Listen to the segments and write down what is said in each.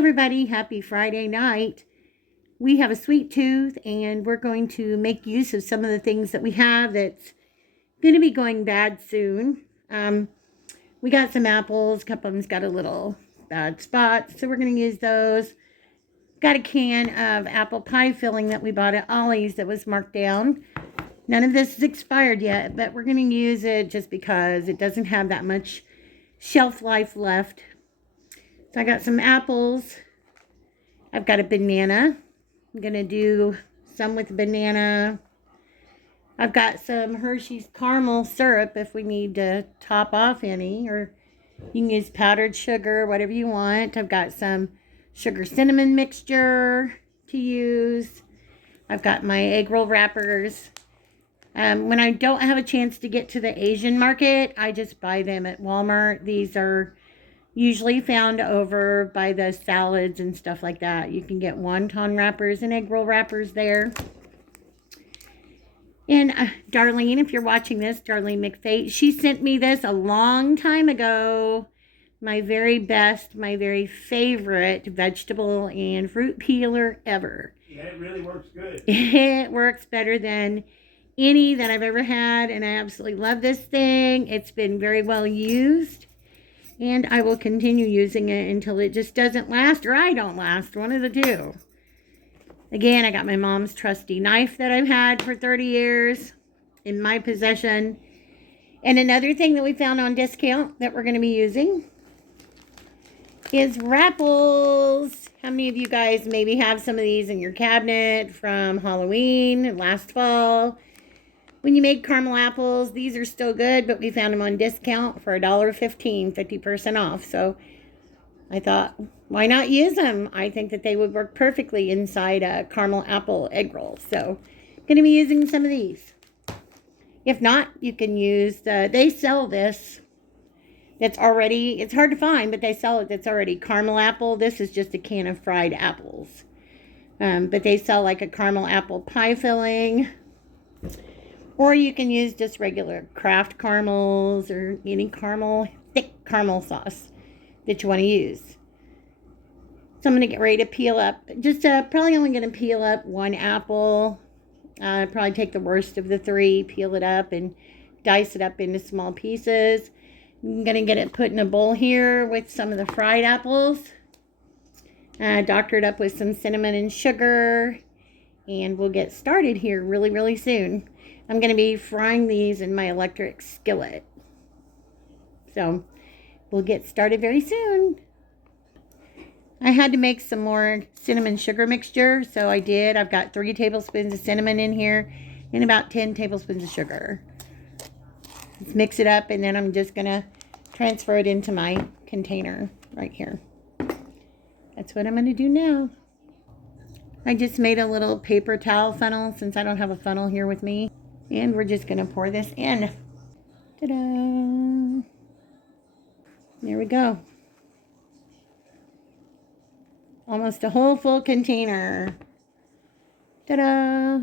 everybody, happy Friday night. We have a sweet tooth and we're going to make use of some of the things that we have that's going to be going bad soon. We got some apples, a couple of them's got a little bad spot, so we're going to use those. Got a can of apple pie filling that we bought at Ollie's that was marked down. None of this is expired yet, but we're going to use it just because it doesn't have that much shelf life left. So I got some apples. I've got a banana. I'm going to do some with banana. I've got some Hershey's caramel syrup if we need to top off any, or you can use powdered sugar, whatever you want. I've got some sugar cinnamon mixture to use. I've got my egg roll wrappers. When I don't have a chance to get to the Asian market, I just buy them at Walmart. These are usually found over by the salads and stuff like that. You can get wonton wrappers and egg roll wrappers there. And Darlene, if you're watching this, Darlene McFate, she sent me this a long time ago. My very best, my very favorite vegetable and fruit peeler ever. Yeah, it really works good. It works better than any that I've ever had, and I absolutely love this thing. It's been very well used. And I will continue using it until it just doesn't last or I don't last. One of the two. Again, I got my mom's trusty knife that I've had for 30 years in my possession. And another thing that we found on discount that we're going to be using is Rapples. How many of you guys maybe have some of these in your cabinet from Halloween last fall? When you make caramel apples, these are still good, but we found them on discount for $1.15, 50% off. So I thought, why not use them? I think that they would work perfectly inside a caramel apple egg roll. So I'm going to be using some of these. If not, you can use they sell this. It's already, it's hard to find, but they sell it that's already caramel apple. This is just a can of fried apples. But they sell like a caramel apple pie filling. Or you can use just regular Kraft caramels or any caramel, thick caramel sauce that you want to use. So I'm going to get ready to peel up. Just probably only going to peel up one apple. Probably take the worst of the three, peel it up and dice it up into small pieces. I'm going to get it put in a bowl here with some of the fried apples. Doctor it up with some cinnamon and sugar. And we'll get started here really, really soon. I'm going to be frying these in my electric skillet. So we'll get started very soon. I had to make some more cinnamon sugar mixture, so I did. I've got 3 tablespoons of cinnamon in here and about 10 tablespoons of sugar. Let's mix it up, and then I'm just going to transfer it into my container right here. That's what I'm going to do now. I just made a little paper towel funnel since I don't have a funnel here with me. And we're just going to pour this in. Ta-da! There we go. Almost a whole full container. Ta-da!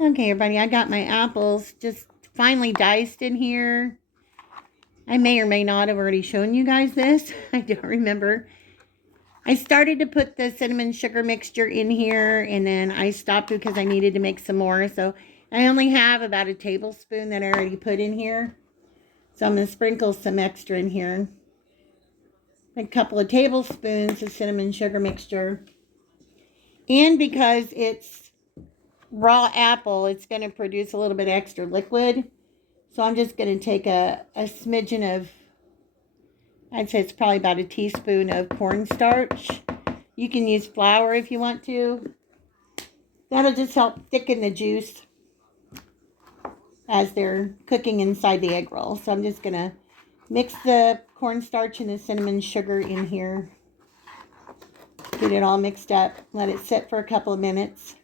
Okay, everybody, I got my apples just finely diced in here. I may or may not have already shown you guys this. I don't remember. I started to put the cinnamon sugar mixture in here, and then I stopped because I needed to make some more. So I only have about a tablespoon that I already put in here. So I'm going to sprinkle some extra in here. A couple of tablespoons of cinnamon sugar mixture. And because it's raw apple, it's going to produce a little bit extra liquid. So I'm just going to take a smidgen of, I'd say it's probably about a teaspoon of cornstarch. You can use flour if you want to. That'll just help thicken the juice as they're cooking inside the egg roll. So I'm just going to mix the cornstarch and the cinnamon sugar in here. Get it all mixed up. Let it sit for a couple of minutes.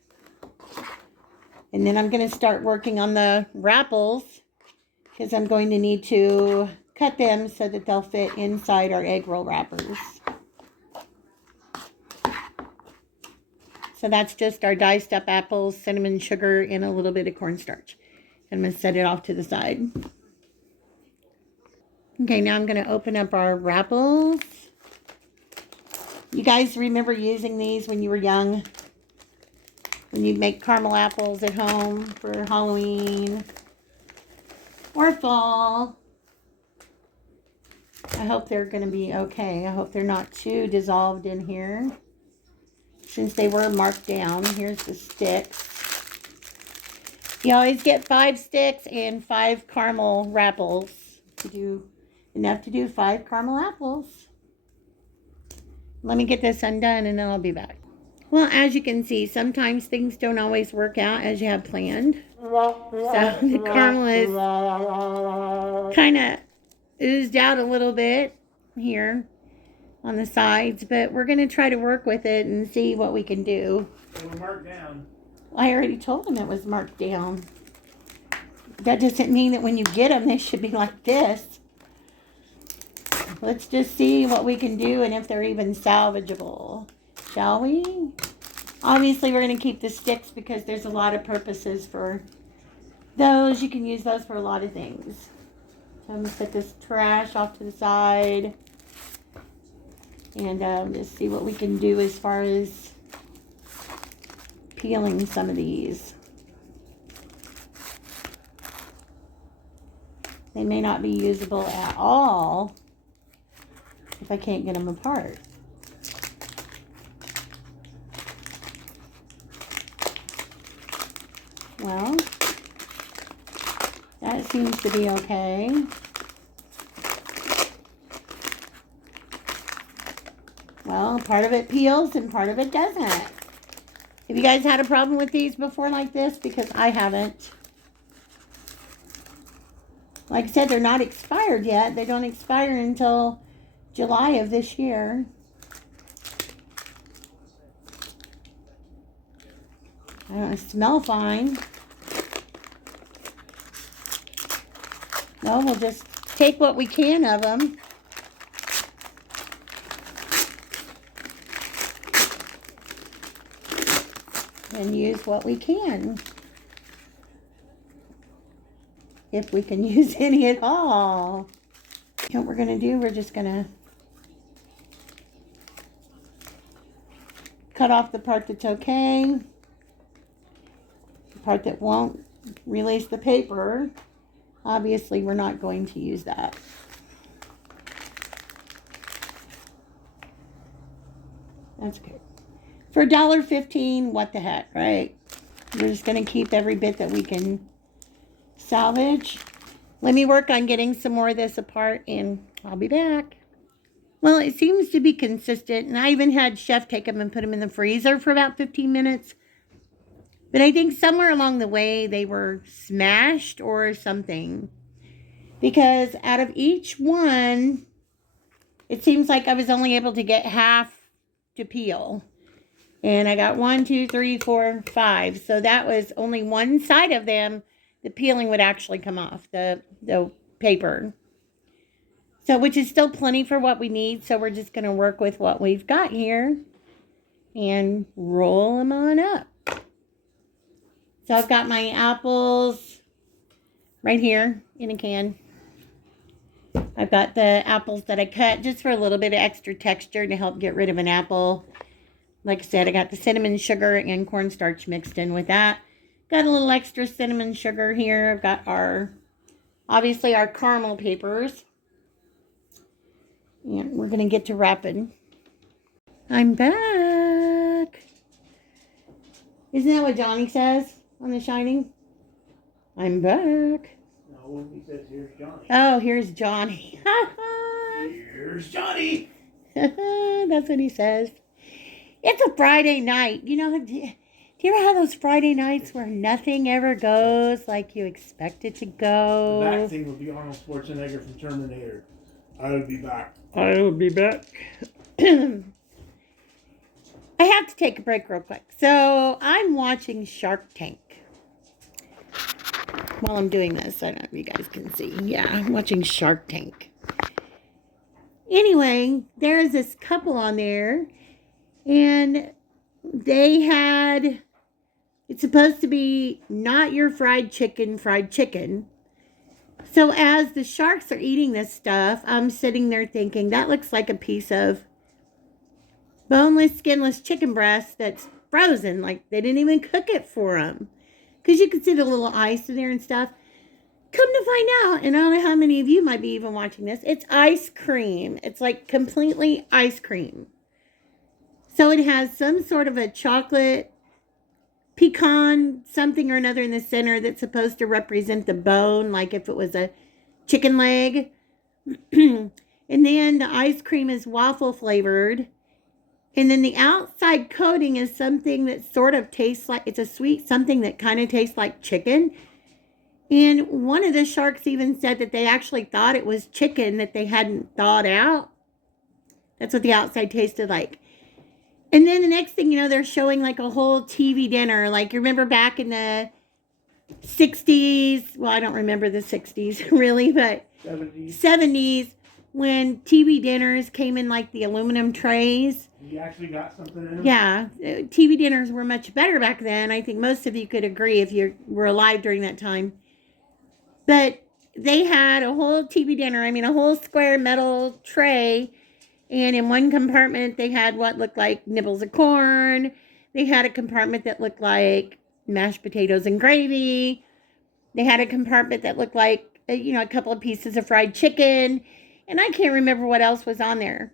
And then I'm going to start working on the Rapples because I'm going to need to cut them so that they'll fit inside our egg roll wrappers. So that's just our diced up apples, cinnamon sugar, and a little bit of cornstarch. I'm going to set it off to the side. Okay, now I'm going to open up our Rapples. You guys remember using these when you were young? When you'd make caramel apples at home for Halloween or fall. I hope they're going to be okay. I hope they're not too dissolved in here. Since they were marked down, here's the sticks. You always get 5 sticks and 5 caramel rapples to do enough to do 5 caramel apples. Let me get this undone and then I'll be back. Well, as you can see, sometimes things don't always work out as you have planned. So the caramel is kind of oozed out a little bit here on the sides, but we're going to try to work with it and see what we can do. They were marked down. I already told them it was marked down. That doesn't mean that when you get them, they should be like this. Let's just see what we can do and if they're even salvageable. Shall we? Obviously, we're going to keep the sticks because there's a lot of purposes for those. You can use those for a lot of things. So I'm going to set this trash off to the side. And just see what we can do as far as peeling some of these. They may not be usable at all if I can't get them apart. Well, that seems to be okay. Well, part of it peels and part of it doesn't. Have you guys had a problem with these before like this? Because I haven't. Like I said, they're not expired yet. They don't expire until July of this year. I don't smell fine. No, we'll just take what we can of them. And use what we can. If we can use any at all. What we're going to do, we're just going to cut off the part that's okay. The part that won't release the paper. Obviously, we're not going to use that. That's good. For $1.15, what the heck, right? We're just going to keep every bit that we can salvage. Let me work on getting some more of this apart and I'll be back. Well, it seems to be consistent, and I even had Chef take them and put them in the freezer for about 15 minutes. But I think somewhere along the way they were smashed or something. Because out of each one, it seems like I was only able to get half to peel. And I got 1, 2, 3, 4, 5. So that was only one side of them. The peeling would actually come off, the paper. So, which is still plenty for what we need. So we're just going to work with what we've got here. And roll them on up. So I've got my apples right here in a can. I've got the apples that I cut just for a little bit of extra texture to help get rid of an apple. Like I said, I got the cinnamon sugar and cornstarch mixed in with that. Got a little extra cinnamon sugar here. I've got obviously our caramel papers. And we're going to get to wrapping. I'm back. Isn't that what Johnny says on The Shining? I'm back. No, he says, here's Johnny. Oh, here's Johnny. Here's Johnny. That's what he says. It's a Friday night. You know, do you ever have those Friday nights where nothing ever goes like you expect it to go? The back thing would be Arnold Schwarzenegger from Terminator. I would be back. I will be back. I have to take a break real quick. So I'm watching Shark Tank while I'm doing this. I don't know if you guys can see. Yeah, I'm watching Shark Tank. Anyway, there's this couple on there. And they had, it's supposed to be not your fried chicken. So as the sharks are eating this stuff, I'm sitting there thinking, that looks like a piece of boneless, skinless chicken breast that's frozen. Like they didn't even cook it for them. Because you can see the little ice in there and stuff. Come to find out, and I don't know how many of you might be even watching this, it's ice cream. It's like completely ice cream. So it has some sort of a chocolate pecan something or another in the center that's supposed to represent the bone, like if it was a chicken leg. And then the ice cream is waffle flavored. And then the outside coating is something that sort of tastes like, it's a sweet something that kind of tastes like chicken. And one of the sharks even said that they actually thought it was chicken that they hadn't thawed out. That's what the outside tasted like. And then the next thing you know, they're showing like a whole TV dinner. Like you remember back in the 60s. Well, I don't remember the 60s really, but 70s when TV dinners came in like the aluminum trays. You actually got something in them? Yeah, TV dinners were much better back then. I think most of you could agree if you were alive during that time. But they had a whole TV dinner, a whole square metal tray. And in one compartment, they had what looked like nibbles of corn. They had a compartment that looked like mashed potatoes and gravy. They had a compartment that looked like, a couple of pieces of fried chicken. And I can't remember what else was on there.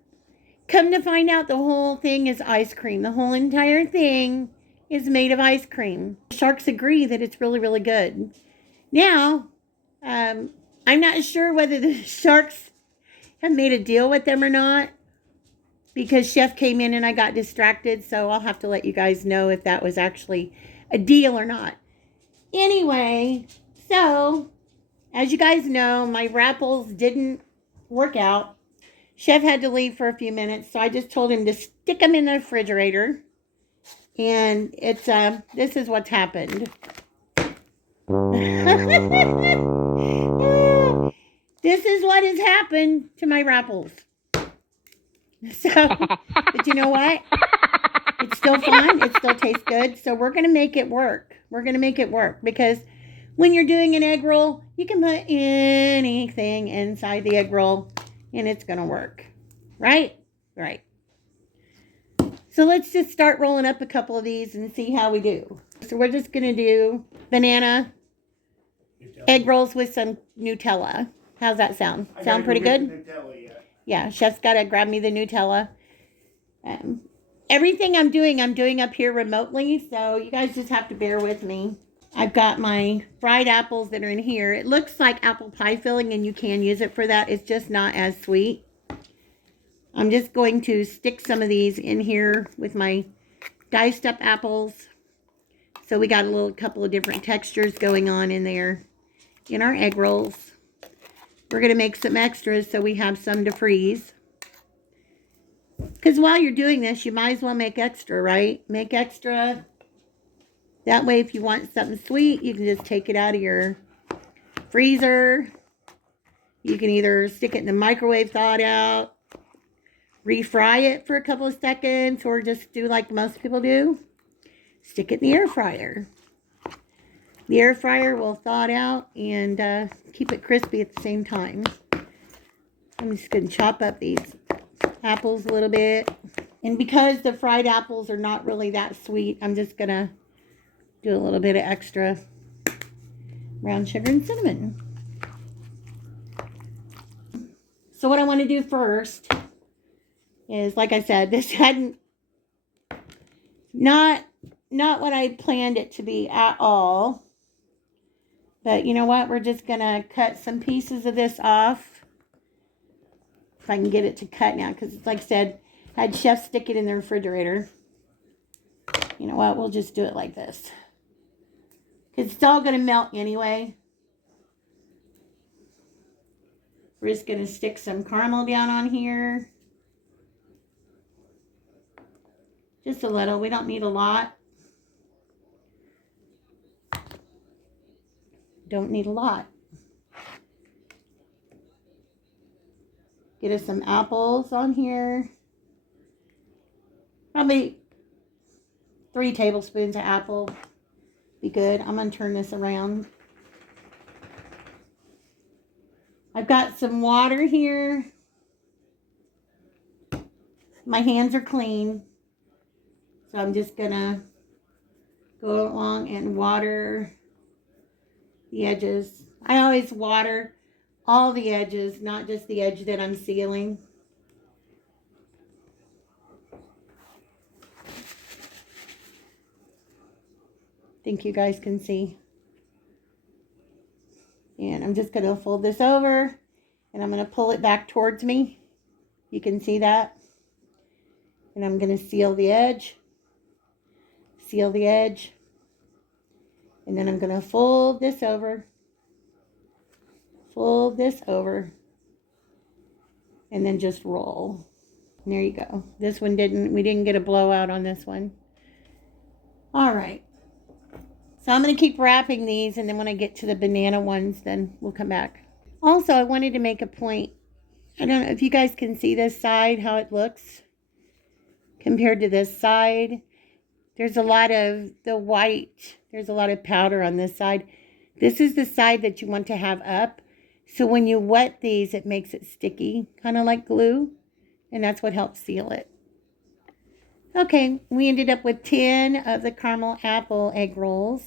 Come to find out, the whole thing is ice cream. The whole entire thing is made of ice cream. Sharks agree that it's really, really good. Now, I'm not sure whether the sharks have made a deal with them or not, because Chef came in and I got distracted, so I'll have to let you guys know if that was actually a deal or not. Anyway, so as you guys know, my rappels didn't work out. Chef had to leave for a few minutes, so I just told him to stick them in the refrigerator. And it's this is what's happened. This is what has happened to my rappels. So, but you know what? It's still fun. It still tastes good. So we're going to make it work. We're going to make it work because when you're doing an egg roll, you can put anything inside the egg roll and it's going to work. Right? Right. So let's just start rolling up a couple of these and see how we do. So we're just going to do banana egg rolls with some Nutella. How's that sound? Sound pretty good? Yeah, Chef's got to grab me the Nutella. Everything I'm doing up here remotely, so you guys just have to bear with me. I've got my fried apples that are in here. It looks like apple pie filling, and you can use it for that. It's just not as sweet. I'm just going to stick some of these in here with my diced up apples. So we got a couple of different textures going on in there in our egg rolls. We're going to make some extras so we have some to freeze. Because while you're doing this, you might as well make extra, right? Make extra. That way, if you want something sweet, you can just take it out of your freezer. You can either stick it in the microwave, thaw it out, refry it for a couple of seconds, or just do like most people do. Stick it in the air fryer. The air fryer will thaw it out and keep it crispy at the same time. I'm just going to chop up these apples a little bit. And because the fried apples are not really that sweet, I'm just going to do a little bit of extra brown sugar and cinnamon. So what I want to do first is, like I said, this hadn't, not what I planned it to be at all. But you know what? We're just going to cut some pieces of this off. If I can get it to cut now. Because like I said, I had Chef stick it in the refrigerator. You know what? We'll just do it like this. Because it's all going to melt anyway. We're just going to stick some caramel down on here. Just a little. We don't need a lot. Don't need a lot. Get us some apples on here. Probably 3 tablespoons of apple. Be good. I'm going to turn this around. I've got some water here. My hands are clean. So I'm just going to go along and water the edges. I always water all the edges, not just the edge that I'm sealing. Think you guys can see. And I'm just going to fold this over and I'm going to pull it back towards me. You can see that. And I'm going to seal the edge. Seal the edge. And then I'm going to fold this over. Fold this over. And then just roll. And there you go. This one we didn't get a blowout on this one. All right. So I'm going to keep wrapping these, and then when I get to the banana ones, then we'll come back. Also, I wanted to make a point. I don't know if you guys can see this side, how it looks compared to this side. There's a lot of the white. There's a lot of powder on this side. This is the side that you want to have up. So when you wet these, it makes it sticky, kind of like glue. And that's what helps seal it. Okay, we ended up with 10 of the caramel apple egg rolls.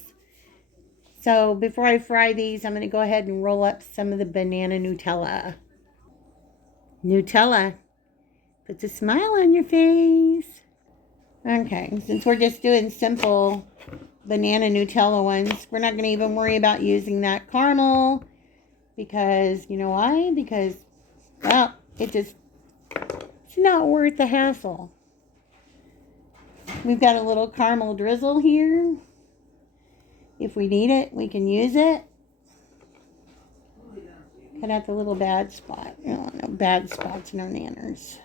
So before I fry these, I'm going to go ahead and roll up some of the banana Nutella. Nutella puts a smile on your face. Okay, since we're just doing simple banana Nutella ones, we're not going to even worry about using that caramel. Because, you know why? Because, well, it's not worth the hassle. We've got a little caramel drizzle here. If we need it, we can use it. Cut out the little bad spot. Oh, no bad spots, no nanners.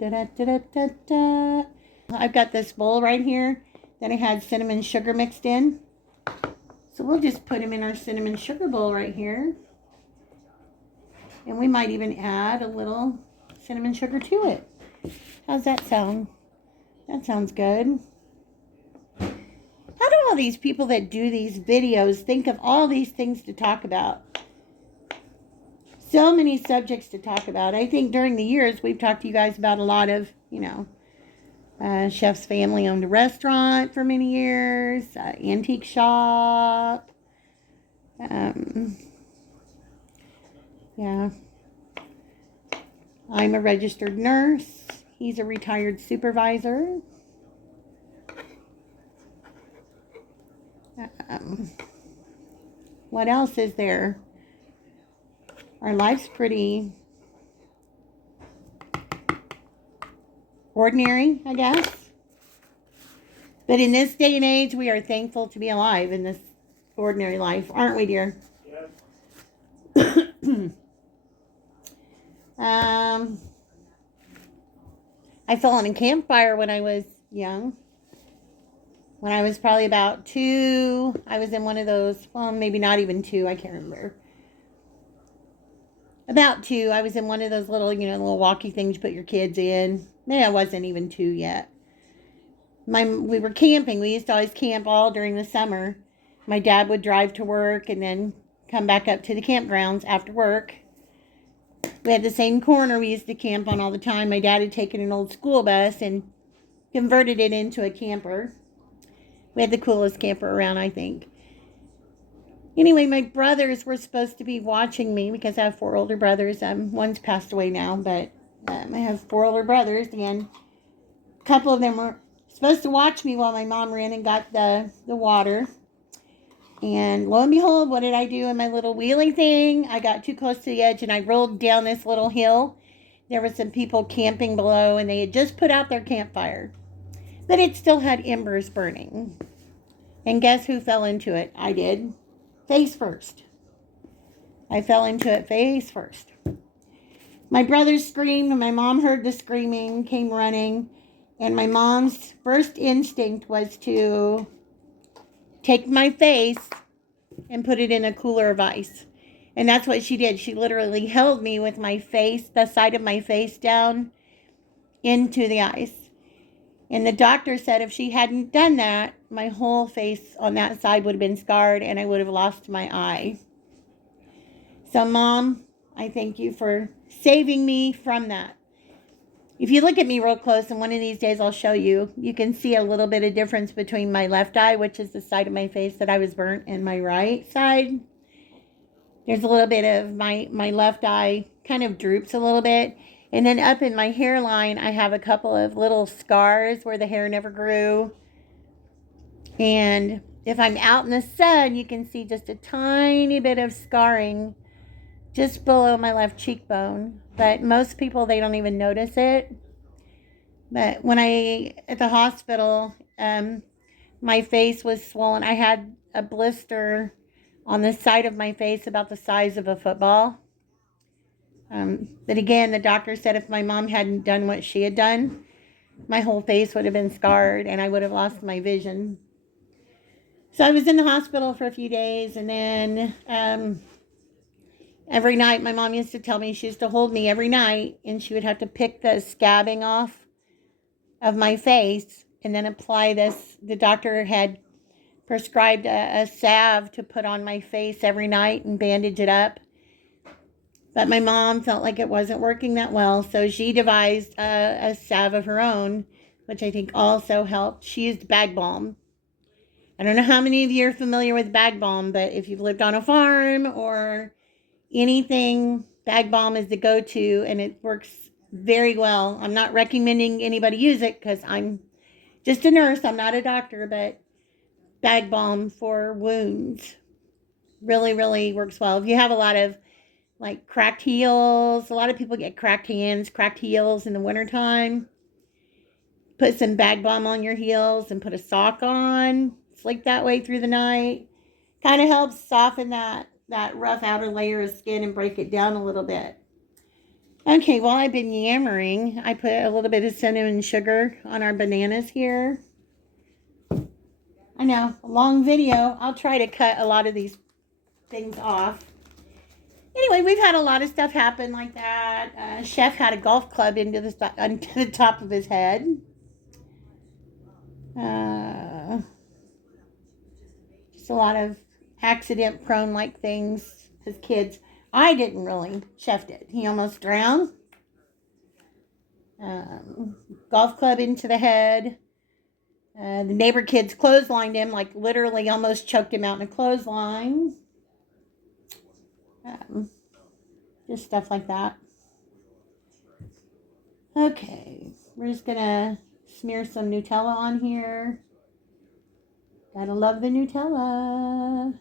Da-da-da-da-da-da. I've got this bowl right here that I had cinnamon sugar mixed in. So we'll just put them in our cinnamon sugar bowl right here. And we might even add a little cinnamon sugar to it. How's that sound? That sounds good. How do all these people that do these videos think of all these things to talk about? So many subjects to talk about. I think during the years we've talked to you guys about a lot of, Chef's family owned a restaurant for many years, antique shop. Yeah. I'm a registered nurse. He's a retired supervisor. What else is there? Our life's pretty ordinary, I guess. But in this day and age, we are thankful to be alive in this ordinary life, aren't we, dear? Yes. I fell on a campfire when I was young. When I was probably about 2, I was in one of those, well, maybe not even 2, I can't remember. About 2, I was in one of those little, little walkie things you put your kids in. Maybe I wasn't even 2 yet. We were camping. We used to always camp all during the summer. My dad would drive to work and then come back up to the campgrounds after work. We had the same corner we used to camp on all the time. My dad had taken an old school bus and converted it into a camper. We had the coolest camper around, I think. Anyway, my brothers were supposed to be watching me because I have 4 older brothers. One's passed away now, but I have 4 older brothers, and a couple of them were supposed to watch me while my mom ran and got the water. And lo and behold, what did I do in my little wheelie thing? I got too close to the edge and I rolled down this little hill. There were some people camping below and they had just put out their campfire. But it still had embers burning. And guess who fell into it? I did. Face first. I fell into it face first. My brothers screamed and my mom heard the screaming, came running. And my mom's first instinct was to take my face and put it in a cooler of ice. And that's what she did. She literally held me with my face, the side of my face down into the ice. And the doctor said if she hadn't done that, my whole face on that side would have been scarred and I would have lost my eye. So, Mom, I thank you for saving me from that. If you look at me real close, and one of these days I'll show you, you can see a little bit of difference between my left eye, which is the side of my face that I was burnt, and my right side. There's a little bit of my left eye kind of droops a little bit. And then up in my hairline, I have a couple of little scars where the hair never grew. And if I'm out in the sun, you can see just a tiny bit of scarring just below my left cheekbone. But most people, they don't even notice it. But when at the hospital, my face was swollen. I had a blister on the side of my face about the size of a football. But again, the doctor said if my mom hadn't done what she had done, my whole face would have been scarred and I would have lost my vision. So I was in the hospital for a few days, and then every night my mom used to tell me, she used to hold me every night, and she would have to pick the scabbing off of my face and then apply this. The doctor had prescribed a salve to put on my face every night and bandage it up. But my mom felt like it wasn't working that well, so she devised a salve of her own, which I think also helped. She used bag balm. I don't know how many of you are familiar with bag balm, but if you've lived on a farm or anything, bag balm is the go-to, and it works very well. I'm not recommending anybody use it because I'm just a nurse. I'm not a doctor, but bag balm for wounds really, really works well. If you have a lot of like cracked heels, a lot of people get cracked hands, cracked heels in the wintertime. Put some bag balm on your heels and put a sock on. Sleep that way through the night. Kind of helps soften that rough outer layer of skin and break it down a little bit. Okay, while I've been yammering, I put a little bit of cinnamon sugar on our bananas here. I know, a long video. I'll try to cut a lot of these things off. Anyway, we've had a lot of stuff happen like that. Chef had a golf club into the top of his head. Just a lot of accident-prone like things as kids. I didn't really. Chef did. He almost drowned. Golf club into the head. The neighbor kids clotheslined him, like literally almost choked him out in a clothesline. Just stuff like that. Okay, we're just gonna smear some Nutella on here. Gotta love the Nutella.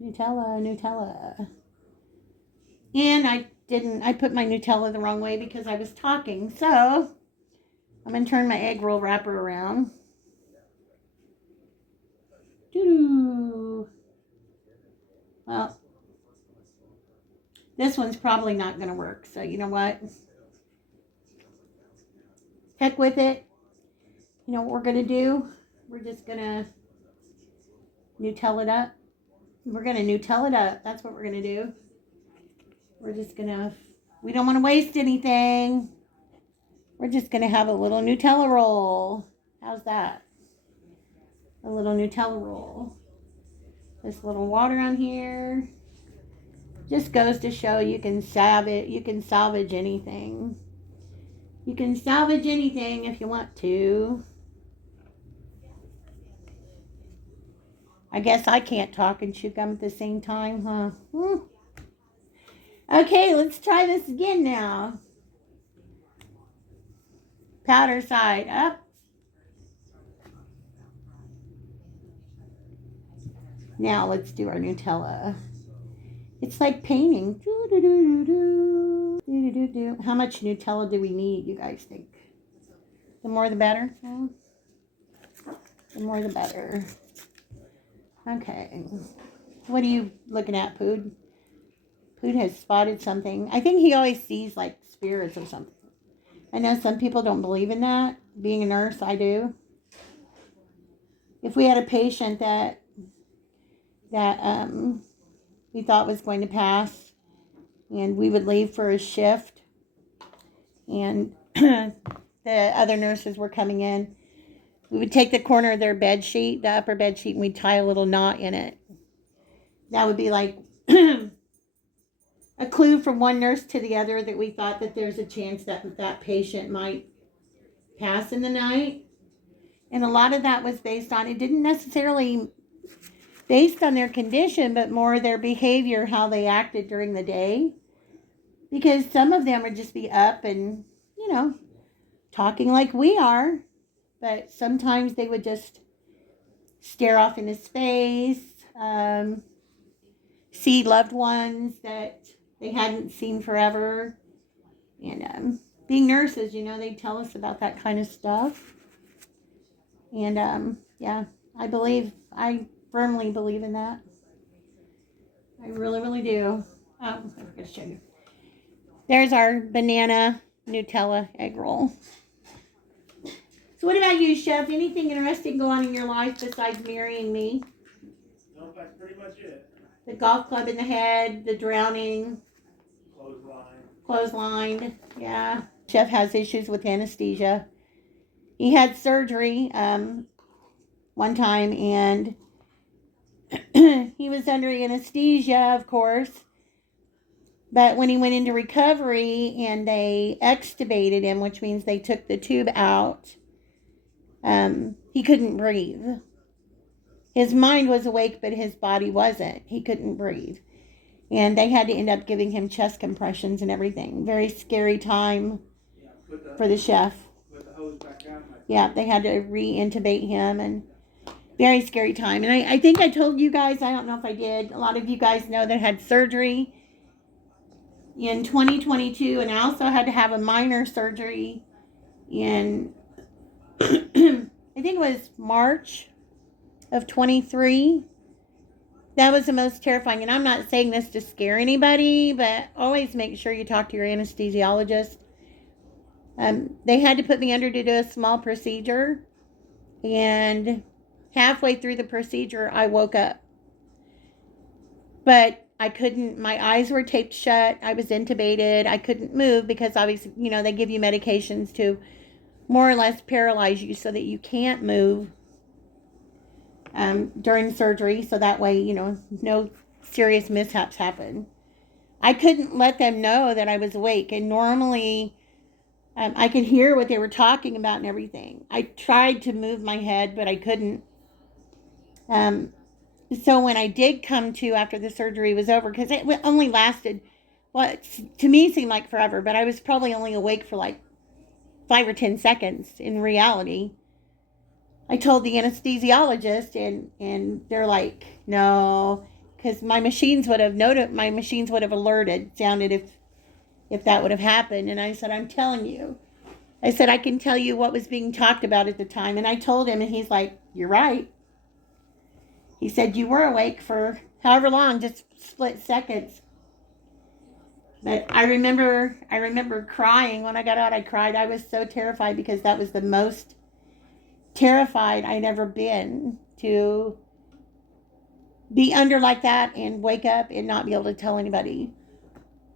Nutella. And I put my Nutella the wrong way because I was talking. So, I'm gonna turn my egg roll wrapper around. Doo-doo. Well, this one's probably not gonna work. So, you know what? Heck with it. You know what we're gonna do? We're just gonna Nutella it up. We're gonna Nutella it up. That's what we're gonna do. We're just gonna, we don't want to waste anything. We're just gonna have a little Nutella roll. How's that? A little Nutella roll. This little water on here. Just goes to show you can salvage anything. You can salvage anything if you want to. I guess I can't talk and chew gum at the same time, huh? Okay, let's try this again now. Powder side up. Now let's do our Nutella. It's like painting. How much Nutella do we need, you guys think? The more the better? The more the better. Okay. What are you looking at, Pood? Pood has spotted something. I think he always sees like spirits or something. I know some people don't believe in that. Being a nurse, I do. If we had a patient that we thought was going to pass, and we would leave for a shift, and the other nurses were coming in, we would take the upper bed sheet, and we'd tie a little knot in it. That would be like a clue from one nurse to the other that we thought that there's a chance that that patient might pass in the night. And a lot of that was based on, it didn't necessarily based on their condition, but more their behavior, how they acted during the day. Because some of them would just be up and, talking like we are. But sometimes they would just stare off into space, see loved ones that they hadn't seen forever. And being nurses, they tell us about that kind of stuff. And yeah, I firmly believe in that. I really, really do. I'm going to show you. There's our banana Nutella egg roll. So what about you, Chef? Anything interesting go on in your life besides marrying me? No, that's pretty much it. The golf club in the head, the drowning. Clothesline. Yeah. Chef has issues with anesthesia. He had surgery one time, and he was under anesthesia, of course. But when he went into recovery and they extubated him, which means they took the tube out, he couldn't breathe. His mind was awake, but his body wasn't. He couldn't breathe. And they had to end up giving him chest compressions and everything. Very scary time for the chef. Yeah, they had to re-intubate him, and very scary time. And I think I told you guys, I don't know if I did, a lot of you guys know that had surgery in 2022, and I also had to have a minor surgery in, I think it was March of 23. That was the most terrifying. And I'm not saying this to scare anybody, but always make sure you talk to your anesthesiologist. They had to put me under to do a small procedure, and halfway through the procedure, I woke up. But I couldn't, my eyes were taped shut. I was intubated. I couldn't move because obviously, they give you medications to more or less paralyze you so that you can't move during surgery. So that way, no serious mishaps happen. I couldn't let them know that I was awake. And normally, I could hear what they were talking about and everything. I tried to move my head, but I couldn't. So when I did come to after the surgery was over, because it only lasted, to me seemed like forever, but I was probably only awake for like 5 or 10 seconds in reality. I told the anesthesiologist, and they're like, no, because my machines would have alerted, sounded if that would have happened. And I said, I'm telling you. I said, I can tell you what was being talked about at the time. And I told him, and he's like, you're right. He said, you were awake for however long, just split seconds. But I remember crying when I got out. I cried. I was so terrified because that was the most terrified I'd ever been, to be under like that and wake up and not be able to tell anybody.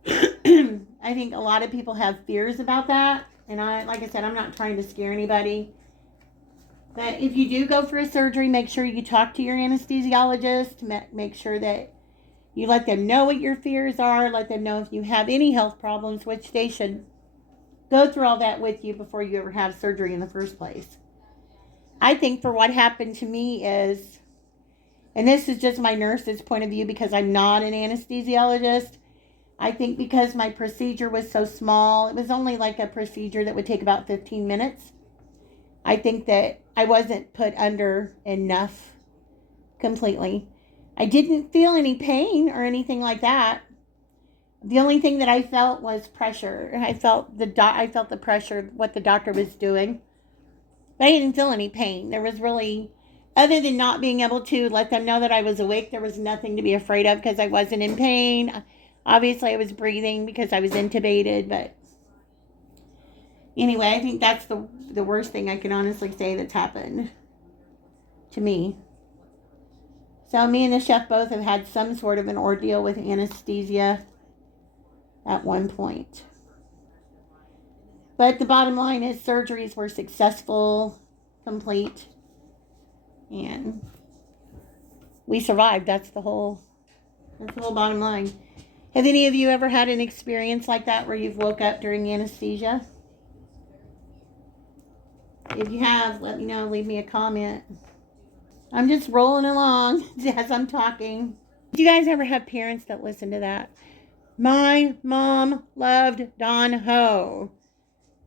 I think a lot of people have fears about that. And like I said, I'm not trying to scare anybody. But if you do go for a surgery, make sure you talk to your anesthesiologist. Make sure that you let them know what your fears are. Let them know if you have any health problems, which they should go through all that with you before you ever have surgery in the first place. I think for what happened to me is, and this is just my nurse's point of view because I'm not an anesthesiologist, I think because my procedure was so small, it was only like a procedure that would take about 15 minutes. I think that I wasn't put under enough completely. I didn't feel any pain or anything like that. The only thing that I felt was pressure. I felt the pressure, what the doctor was doing. But I didn't feel any pain. There was really, other than not being able to let them know that I was awake, there was nothing to be afraid of because I wasn't in pain. Obviously, I was breathing because I was intubated, but anyway, I think that's the worst thing I can honestly say that's happened to me. So me and the chef both have had some sort of an ordeal with anesthesia at one point. But the bottom line is surgeries were successful, complete, and we survived. That's the whole That's the whole bottom line. Have any of you ever had an experience like that where you've woke up during anesthesia? If you have, let me know. Leave me a comment. I'm just rolling along as I'm talking. Do you guys ever have parents that listen to that? My mom loved Don Ho.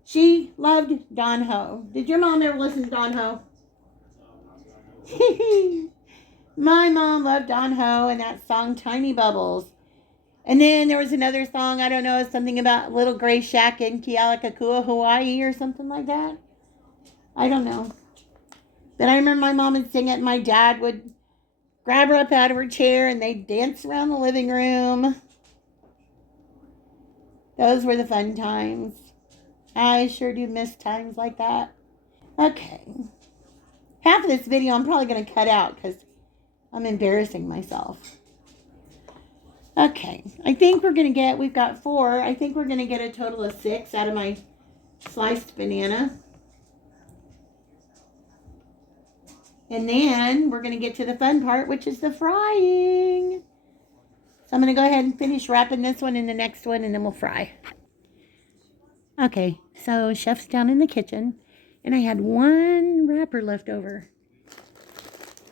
She loved Don Ho. Did your mom ever listen to Don Ho? My mom loved Don Ho and that song Tiny Bubbles. And then there was another song, I don't know, something about Little Gray Shack in Kealakekua, Hawaii or something like that. I don't know. But I remember my mom would sing it and my dad would grab her up out of her chair and they'd dance around the living room. Those were the fun times. I sure do miss times like that. Okay. Half of this video I'm probably going to cut out because I'm embarrassing myself. Okay. I think we've got 4. I think we're going to get a total of 6 out of my sliced banana. And then we're going to get to the fun part, which is the frying. So I'm going to go ahead and finish wrapping this one in the next one, and then we'll fry. Okay, so Chef's down in the kitchen, and I had 1 wrapper left over.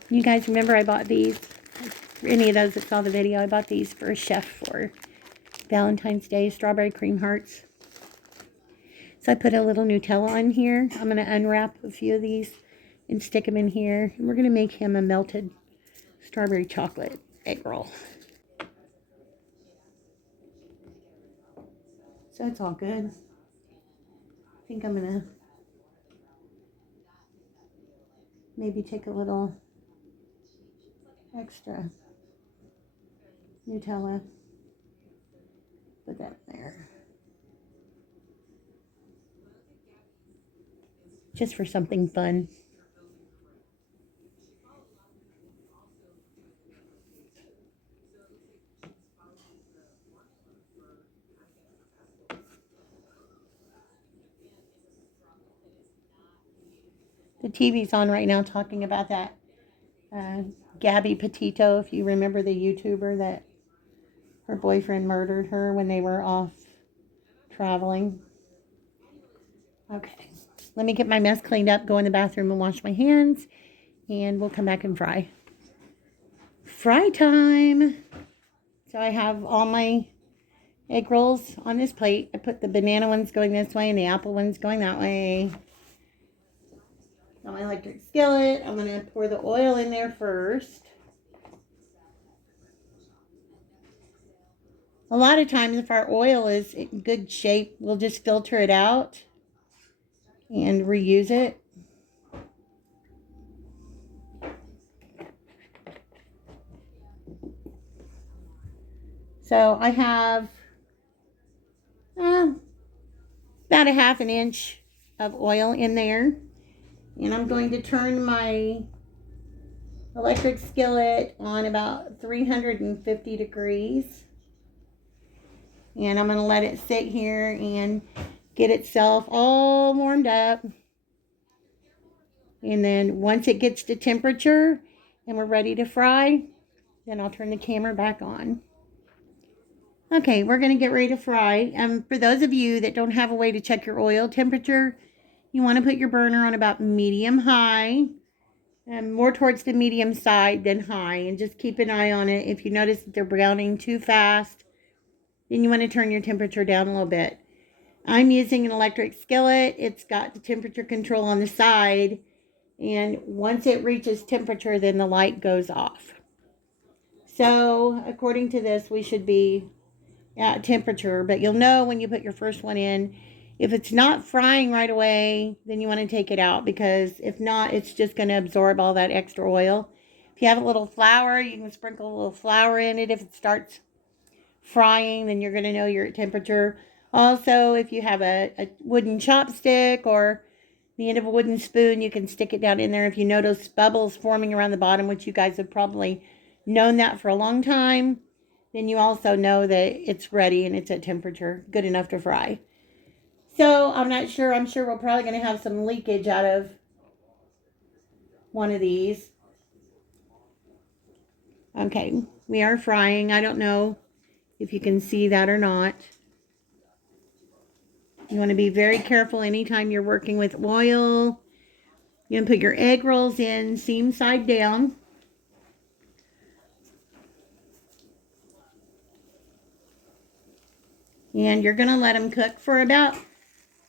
You guys remember I bought these? For any of those that saw the video, I bought these for a chef for Valentine's Day, strawberry cream hearts. So I put a little Nutella on here. I'm going to unwrap a few of these and stick them in here. And we're going to make him a melted strawberry chocolate egg roll. So it's all good. I think I'm going to maybe take a little extra Nutella. Put that there. Just for something fun. The TV's on right now talking about that Gabby Petito, if you remember the YouTuber that her boyfriend murdered her when they were off traveling. Okay, let me get my mess cleaned up, go in the bathroom and wash my hands, and we'll come back and fry. Fry time! So I have all my egg rolls on this plate. I put the banana ones going this way and the apple ones going that way. Got my electric skillet. I'm going to pour the oil in there first. A lot of times if our oil is in good shape, we'll just filter it out and reuse it. So I have about a 1/2 inch of oil in there. And I'm going to turn my electric skillet on about 350 degrees. And I'm going to let it sit here and get itself all warmed up. And then once it gets to temperature and we're ready to fry, then I'll turn the camera back on. Okay, we're going to get ready to fry. For those of you that don't have a way to check your oil temperature, you want to put your burner on about medium high, and more towards the medium side than high, and just keep an eye on it. If you notice that they're browning too fast, then you want to turn your temperature down a little bit. I'm using an electric skillet. It's got the temperature control on the side, and once it reaches temperature, then the light goes off. So according to this, we should be at temperature, but you'll know when you put your first one in. If it's not frying right away, then you want to take it out, because if not, it's just going to absorb all that extra oil. If you have a little flour, you can sprinkle a little flour in it. If it starts frying, then you're going to know you're at temperature. Also, if you have a wooden chopstick or the end of a wooden spoon, you can stick it down in there. If you notice bubbles forming around the bottom, which you guys have probably known that for a long time, then you also know that it's ready and it's at temperature, good enough to fry. So I'm not sure. I'm sure we're probably going to have some leakage out of one of these. Okay, We are frying. I don't know if you can see that or not. You want to be very careful anytime you're working with oil. You can put your egg rolls in seam side down. And you're going to let them cook for about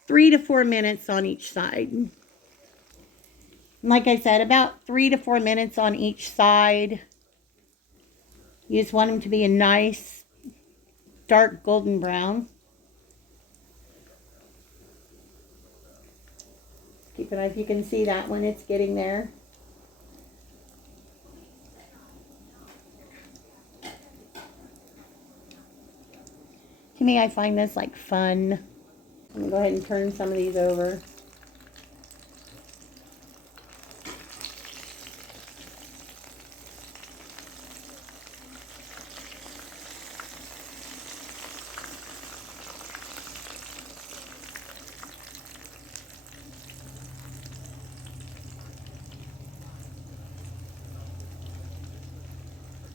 3 to 4 minutes on each side. Like I said, about 3 to 4 minutes on each side. You just want them to be a nice dark golden brown. Keep an eye if you can see that when it's getting there. To me, I find this like fun. I'm going to go ahead and turn some of these over.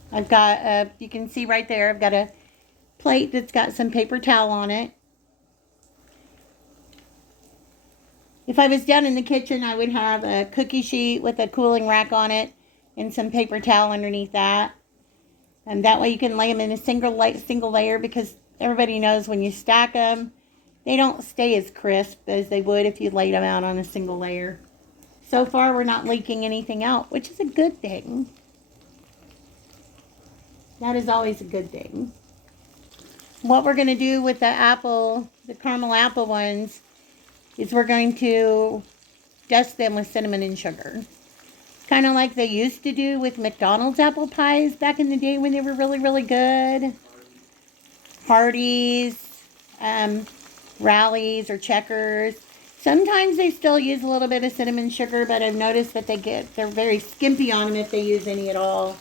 I've got, you can see right there, I've got a plate that's got some paper towel on it. If I was down in the kitchen, I would have a cookie sheet with a cooling rack on it and some paper towel underneath that. And that way you can lay them in a single layer, because everybody knows when you stack them, they don't stay as crisp as they would if you laid them out on a single layer. So far, we're not leaking anything out, which is a good thing. That is always a good thing. What we're going to do with the apple, the caramel apple ones, is we're going to dust them with cinnamon and sugar. Kind of like they used to do with McDonald's apple pies back in the day when they were really, really good. Hardee's, Rallies, or Checkers. Sometimes they still use a little bit of cinnamon sugar, but I've noticed that they're very skimpy on them if they use any at all.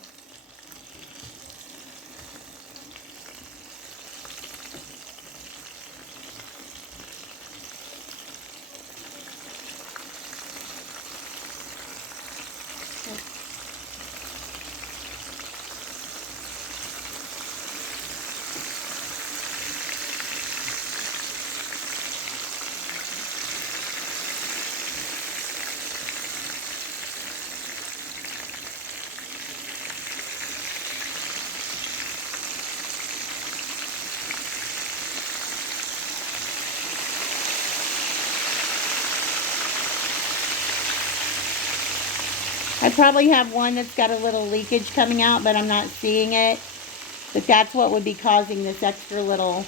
I probably have one that's got a little leakage coming out, but I'm not seeing it. But that's what would be causing this extra little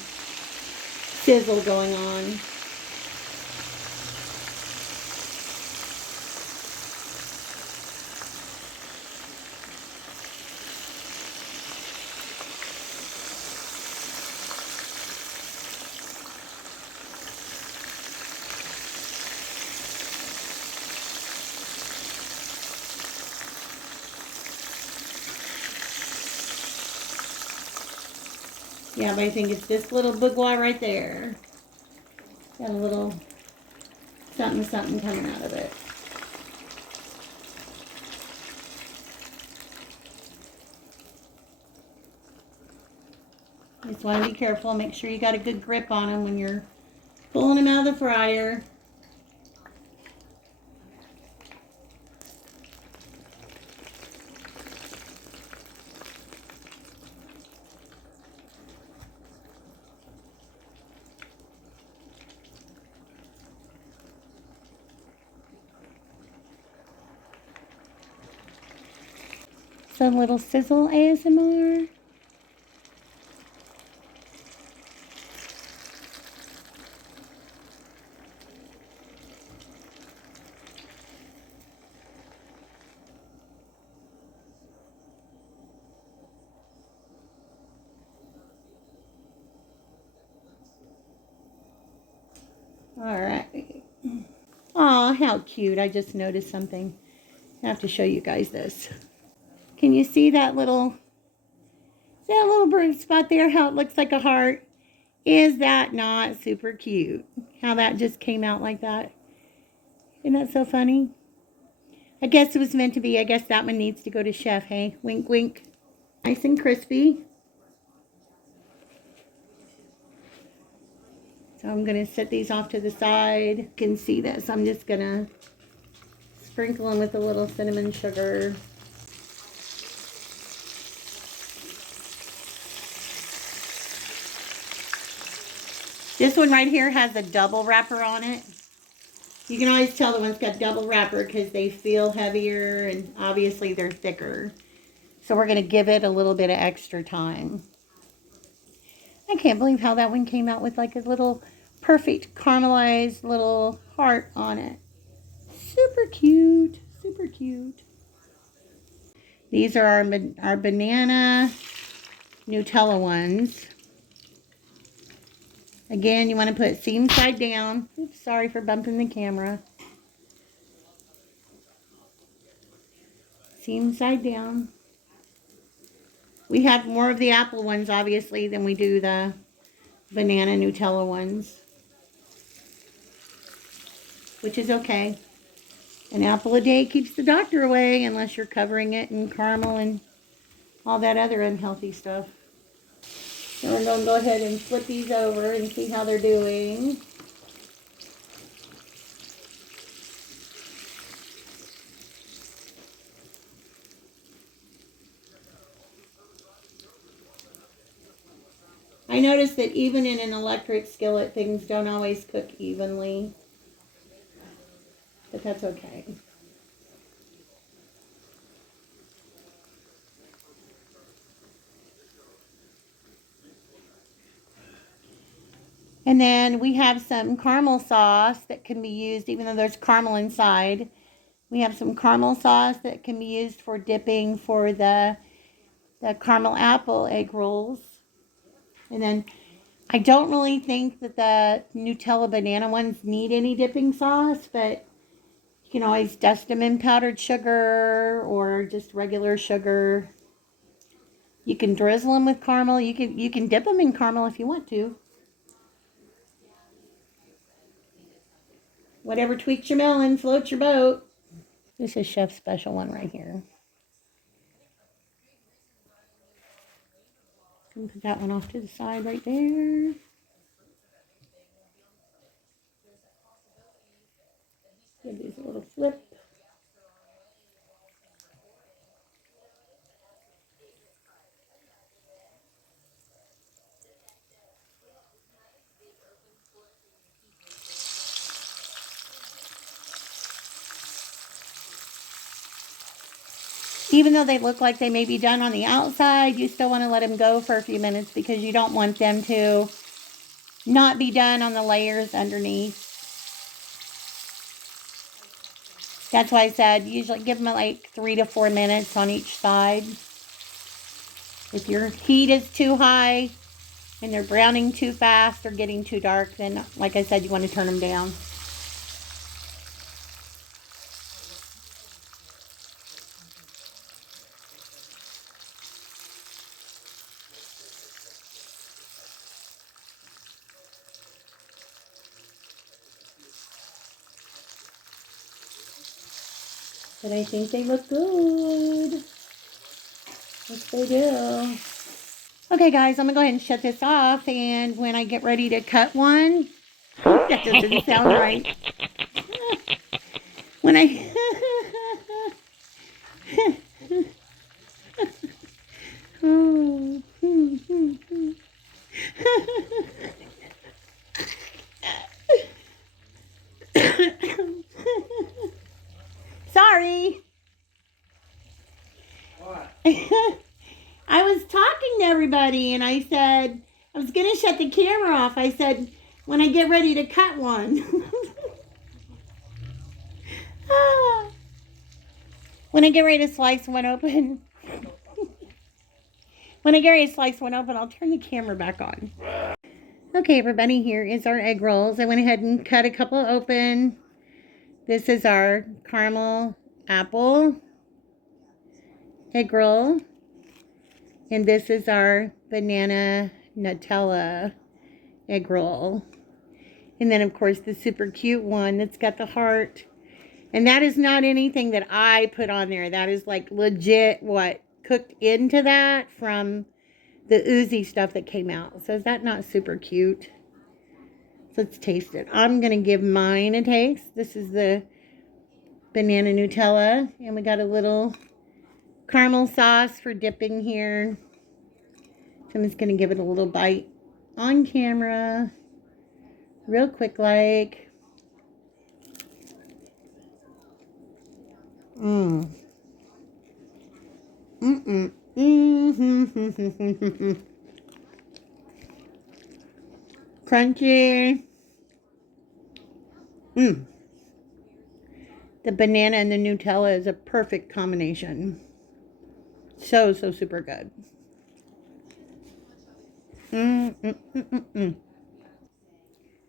sizzle going on. Yeah, but I think it's this little bourgeois right there. Got a little something coming out of it. Just want to be careful. Make sure you got a good grip on them when you're pulling them out of the fryer. Some little sizzle ASMR. All right. Aw, how cute. I just noticed something. I have to show you guys this. Can you see that little bird spot there? How it looks like a heart? Is that not super cute? How that just came out like that? Isn't that so funny? I guess it was meant to be. I guess that one needs to go to chef, hey? Wink, wink. Nice and crispy. So I'm going to set these off to the side. You can see this. I'm just going to sprinkle them with a little cinnamon sugar. This one right here has a double wrapper on it. You can always tell the one's got double wrapper because they feel heavier and obviously they're thicker. So we're going to give it a little bit of extra time. I can't believe how that one came out with like a little perfect caramelized little heart on it. Super cute. Super cute. These are our banana Nutella ones. Again, you want to put seam side down. Oops, sorry for bumping the camera. Seam side down. We have more of the apple ones, obviously, than we do the banana Nutella ones. Which is okay. An apple a day keeps the doctor away, unless you're covering it in caramel and all that other unhealthy stuff. So we're going to go ahead and flip these over and see how they're doing. I noticed that even in an electric skillet, things don't always cook evenly. But that's okay. And then we have some caramel sauce that can be used, even though there's caramel inside. We have some caramel sauce that can be used for dipping for the caramel apple egg rolls. And then I don't really think that the Nutella banana ones need any dipping sauce, but you can always dust them in powdered sugar or just regular sugar. You can drizzle them with caramel. You can dip them in caramel if you want to. Whatever tweaks your melon, floats your boat. This is Chef's special one right here. Put that one off to the side right there. Give these a little flip. Even though they look like they may be done on the outside, you still want to let them go for a few minutes because you don't want them to not be done on the layers underneath. That's why I said usually give them like 3 to 4 minutes on each side. If your heat is too high and they're browning too fast or getting too dark, then like I said, you want to turn them down. But I think they look good. Yes, they do. Okay, guys, I'm going to go ahead and shut this off. And when I get ready to cut one, that doesn't sound right. When I... oh. Sorry. What? I was talking to everybody and I said, I was going to shut the camera off. I said, when I get ready to cut one. When I get ready to slice one open. When I get ready to slice one open, I'll turn the camera back on. Okay, everybody, here is our egg rolls. I went ahead and cut a couple open. This is our caramel apple egg roll. And this is our banana Nutella egg roll. And then, of course, the super cute one that's got the heart. And that is not anything that I put on there. That is like legit what cooked into that from the oozy stuff that came out. So is that not super cute? So let's taste it. I'm going to give mine a taste. This is the banana Nutella. And we got a little caramel sauce for dipping here. So I'm just going to give it a little bite on camera. Real quick like. Mmm. Mm-mm. Mm-hmm. Crunchy. Mmm. The banana and the Nutella is a perfect combination. So super good.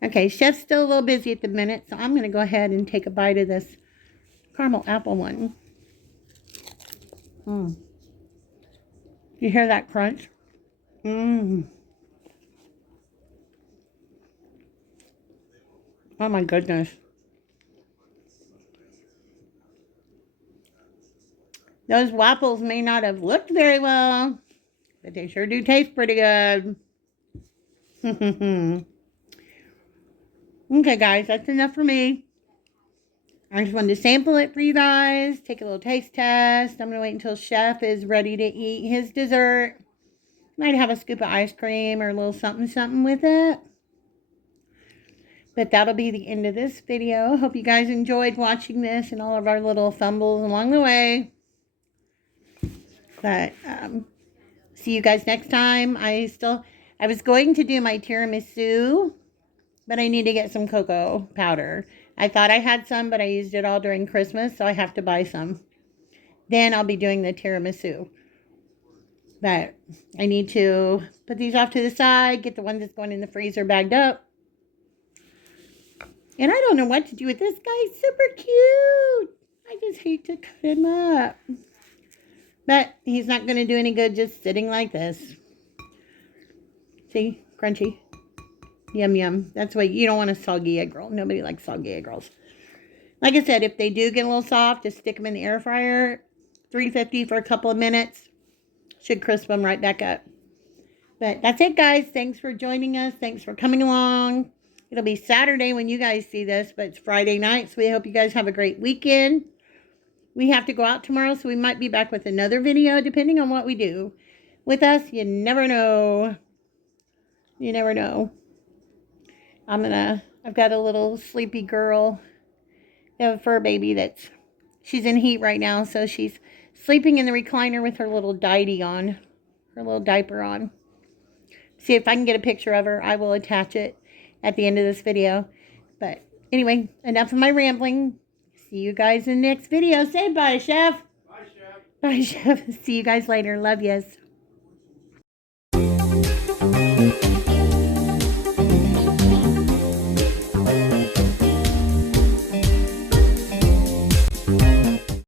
Okay, Chef's still a little busy at the minute, so I'm going to go ahead and take a bite of this caramel apple one. You hear that crunch? Oh my goodness. Those waffles may not have looked very well, but they sure do taste pretty good. Okay, guys, that's enough for me. I just wanted to sample it for you guys, take a little taste test. I'm going to wait until Chef is ready to eat his dessert. Might have a scoop of ice cream or a little something with it. But that'll be the end of this video. Hope you guys enjoyed watching this and all of our little fumbles along the way. But see you guys next time. I was going to do my tiramisu, but I need to get some cocoa powder. I thought I had some, but I used it all during Christmas, so I have to buy some. Then I'll be doing the tiramisu. But I need to put these off to the side, get the one that's going in the freezer bagged up. And I don't know what to do with this guy. He's super cute. I just hate to cut him up. But he's not going to do any good just sitting like this. See? Crunchy. Yum, yum. That's why you don't want a soggy egg roll. Nobody likes soggy egg rolls. Like I said, if they do get a little soft, just stick them in the air fryer. 350 for a couple of minutes. Should crisp them right back up. But that's it, guys. Thanks for joining us. Thanks for coming along. It'll be Saturday when you guys see this, but it's Friday night, so we hope you guys have a great weekend. We have to go out tomorrow, so we might be back with another video, depending on what we do. With us, you never know. You never know. I've got a little sleepy girl. I have a fur baby she's in heat right now, so she's sleeping in the recliner with her little diaper on. Her little diaper on. See if I can get a picture of her. I will attach it at the end of this video. But anyway, enough of my rambling. See you guys in the next video. Say bye, Chef. Bye, Chef. Bye, Chef. See you guys later. Love yous.